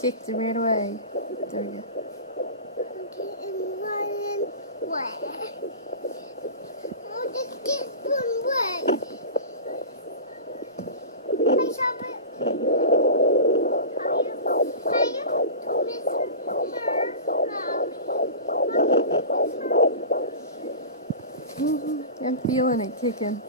Kicked it right away. There we go. Okay, and running away. Oh, this one way. I shall it. Are you Mr. I'm feeling it kicking.